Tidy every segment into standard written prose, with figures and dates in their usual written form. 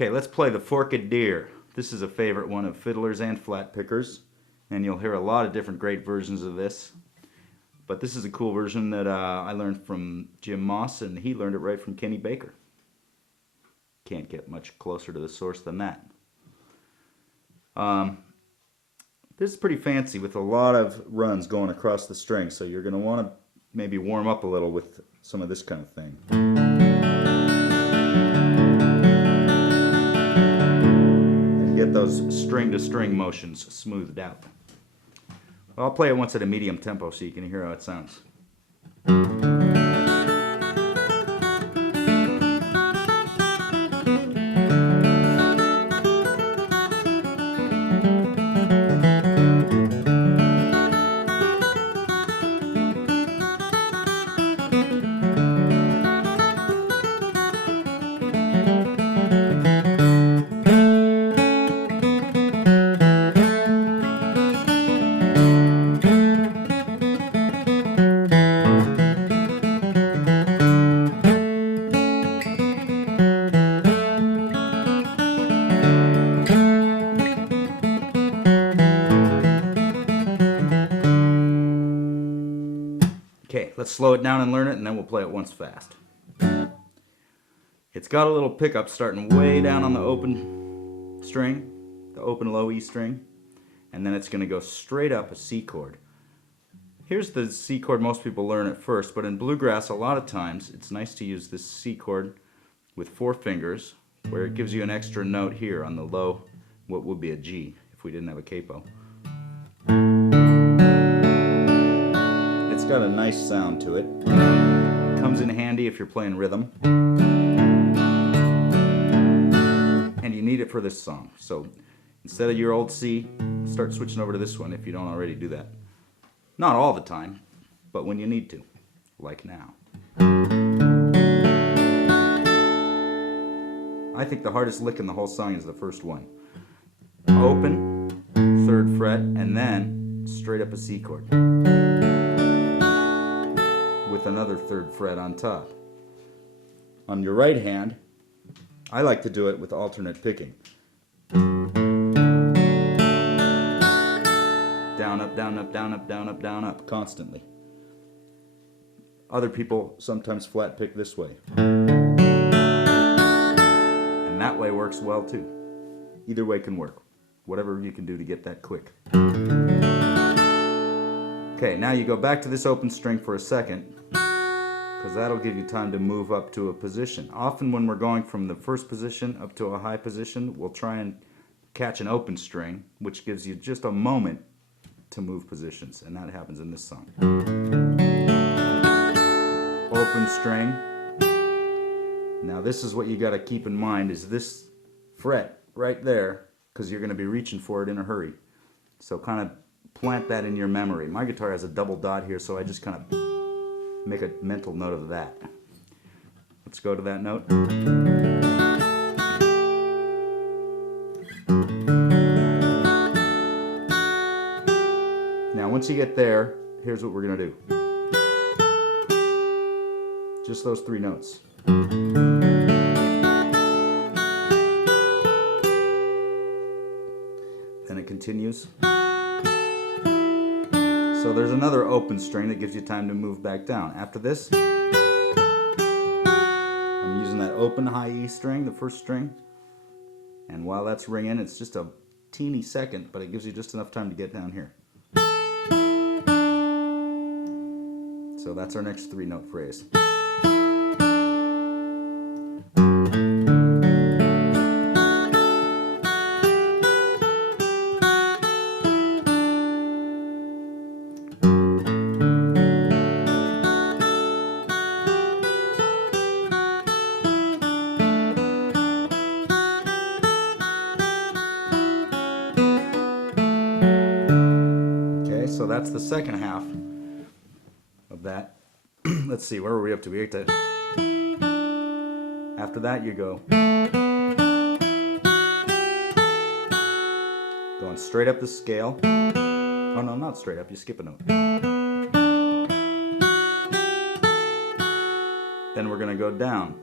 Okay, let's play the Forked Deer. This is a favorite one of fiddlers and flat pickers, and you'll hear a lot of different great versions of this. But this is a cool version that I learned from Jim Moss, and he learned it right from Kenny Baker. Can't get much closer to the source than that. This is pretty fancy with a lot of runs going across the string, so you're going to want to maybe warm up a little with some of this kind of thing. And get those string-to-string motions smoothed out. Well, I'll play it once at a medium tempo so you can hear how it sounds. Okay, let's slow it down and learn it, and then we'll play it once fast. It's got a little pickup starting way down on the open string, the open low E string, and then it's going to go straight up a C chord. Here's the C chord most people learn at first, but in bluegrass a lot of times it's nice to use this C chord with 4 fingers, where it gives you an extra note here on the low, what would be a G if we didn't have a capo. It's got a nice sound to it. Comes in handy if you're playing rhythm. And you need it for this song. So instead of your old C, start switching over to this one if you don't already do that. Not all the time, but when you need to, like now. I think the hardest lick in the whole song is the first one. Open, 3rd fret, and then straight up a C chord. With another 3rd fret on top. On your right hand, I like to do it with alternate picking. Down, up, down, up, down, up, down, up, down, up, constantly. Other people sometimes flat pick this way. And that way works well too. Either way can work. Whatever you can do to get that quick. Okay, now you go back to this open string for a second, because that'll give you time to move up to a position. Often when we're going from the first position up to a high position, we'll try and catch an open string, which gives you just a moment to move positions, and that happens in this song. Open string. Now this is what you got to keep in mind, is this fret right there, because you're going to be reaching for it in a hurry. So kind of plant that in your memory. My guitar has a double dot here, so I just kind of make a mental note of that. Let's go to that note. Now once you get there, here's what we're going to do. Just those 3 notes. Then it continues. So there's another open string that gives you time to move back down. After this, I'm using that open high E string, the first string. And while that's ringing, it's just a teeny second, but it gives you just enough time to get down here. So that's our next 3-note phrase. So that's the second half of that. Let's see, where were we up to? We ate that. After that you go. Going straight up the scale. Oh no, not straight up, you skip a note. Then we're going to go down.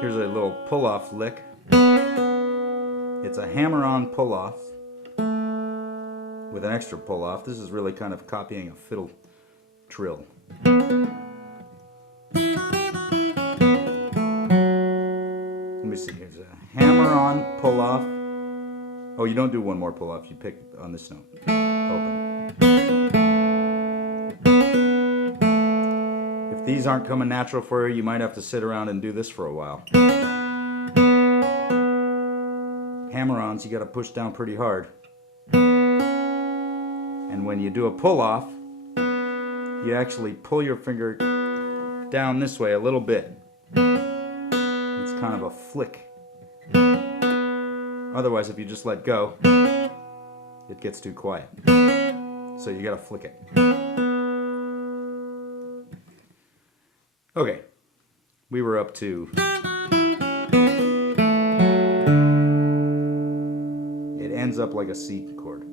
Here's a little pull-off lick. It's a hammer-on pull-off with an extra pull-off. This is really kind of copying a fiddle trill. Let me see. Here's a hammer-on pull-off. Oh, you don't do one more pull-off. You pick on this note. Open. If these aren't coming natural for you, you might have to sit around and do this for a while. Hammer-ons, you got to push down pretty hard. And when you do a pull-off, you actually pull your finger down this way a little bit. It's kind of a flick. Otherwise, if you just let go, it gets too quiet. So you got to flick it. Okay, we were up to... It ends up like a C chord.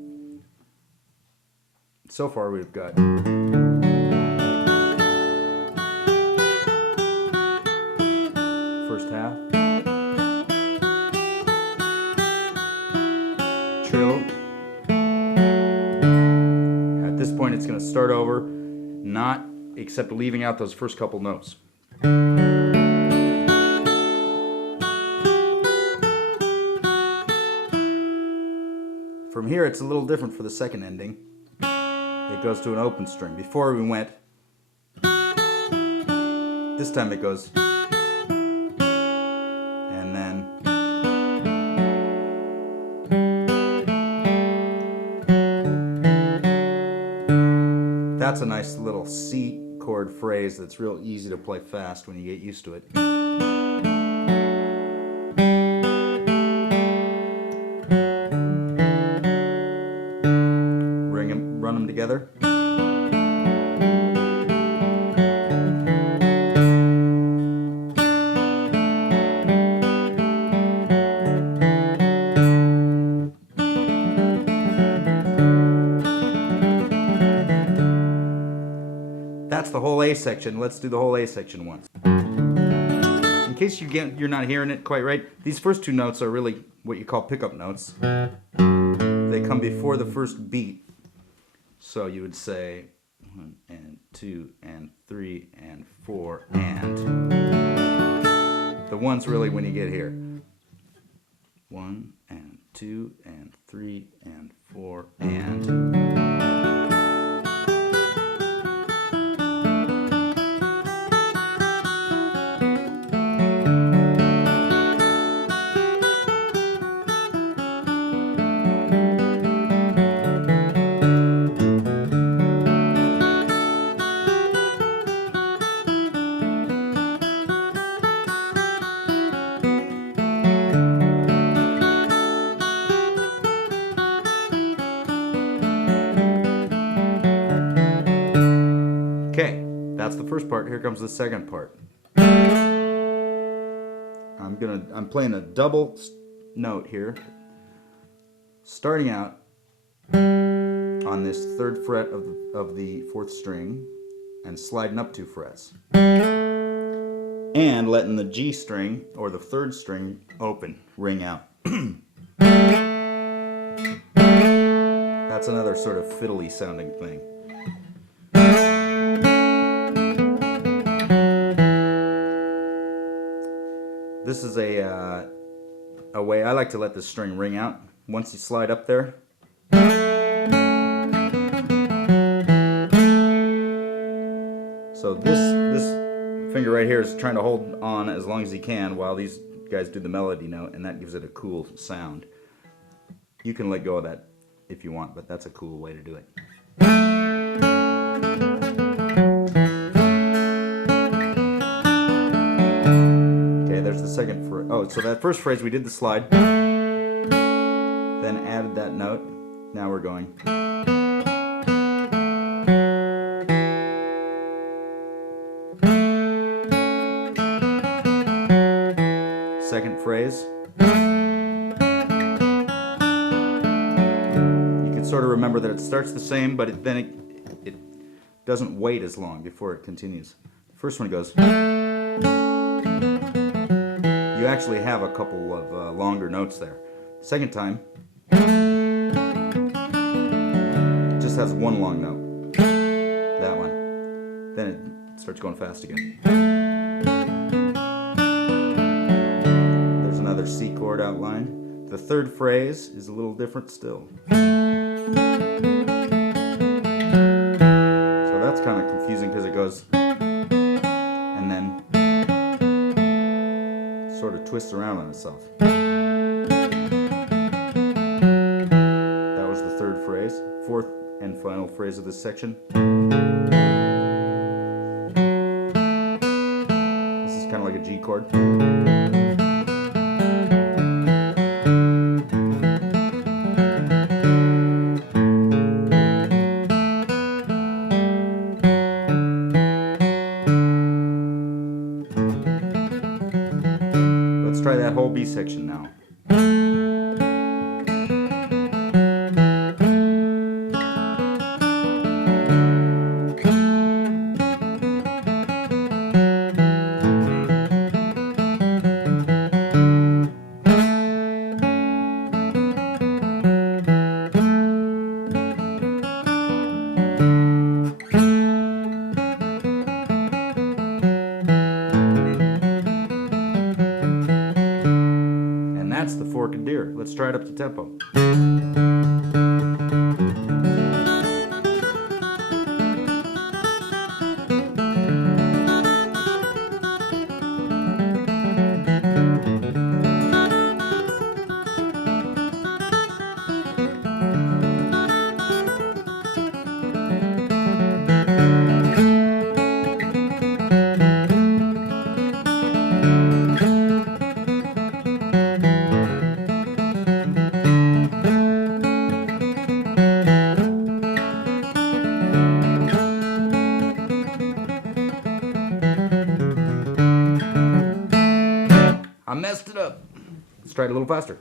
So far we've got... First half. Trill. At this point it's going to start over, not except leaving out those first couple notes. From here it's a little different for the second ending. It goes to an open string. Before we went, this time it goes, and then that's a nice little C chord phrase that's real easy to play fast when you get used to it. Run them together. That's the whole A section. Let's do the whole A section once. In case you're not hearing it quite right, these first two notes are really what you call pickup notes. They come before the first beat. So you would say 1 and 2 and 3 and 4 and. The one's really when you get here. 1 and 2 and 3 and 4 and. Okay, that's the first part. Here comes the second part. I'm playing a double note here, starting out on this 3rd fret of the 4th string and sliding up 2 frets, and letting the G string or the 3rd string open, ring out. That's another sort of fiddly sounding thing. This is a way I like to let this string ring out. Once you slide up there, so this finger right here is trying to hold on as long as he can while these guys do the melody note, and that gives it a cool sound. You can let go of that if you want, but that's a cool way to do it. There's the second phrase. Oh, so that first phrase we did the slide, then added that note. Now we're going. Second phrase. You can sort of remember that it starts the same, but then it doesn't wait as long before it continues. The first one goes. you actually have a couple of longer notes there. Second time, it just has one long note. That one. Then it starts going fast again. There's another C chord outline. The third phrase is a little different still. So that's kind of confusing because it goes and then sort of twists around on itself. That was the third phrase. Fourth and final phrase of this section. This is kind of like a G chord. Let's try that whole B section now. That's the forked deer. Let's try it up to tempo. I messed it up. Let's try it a little faster.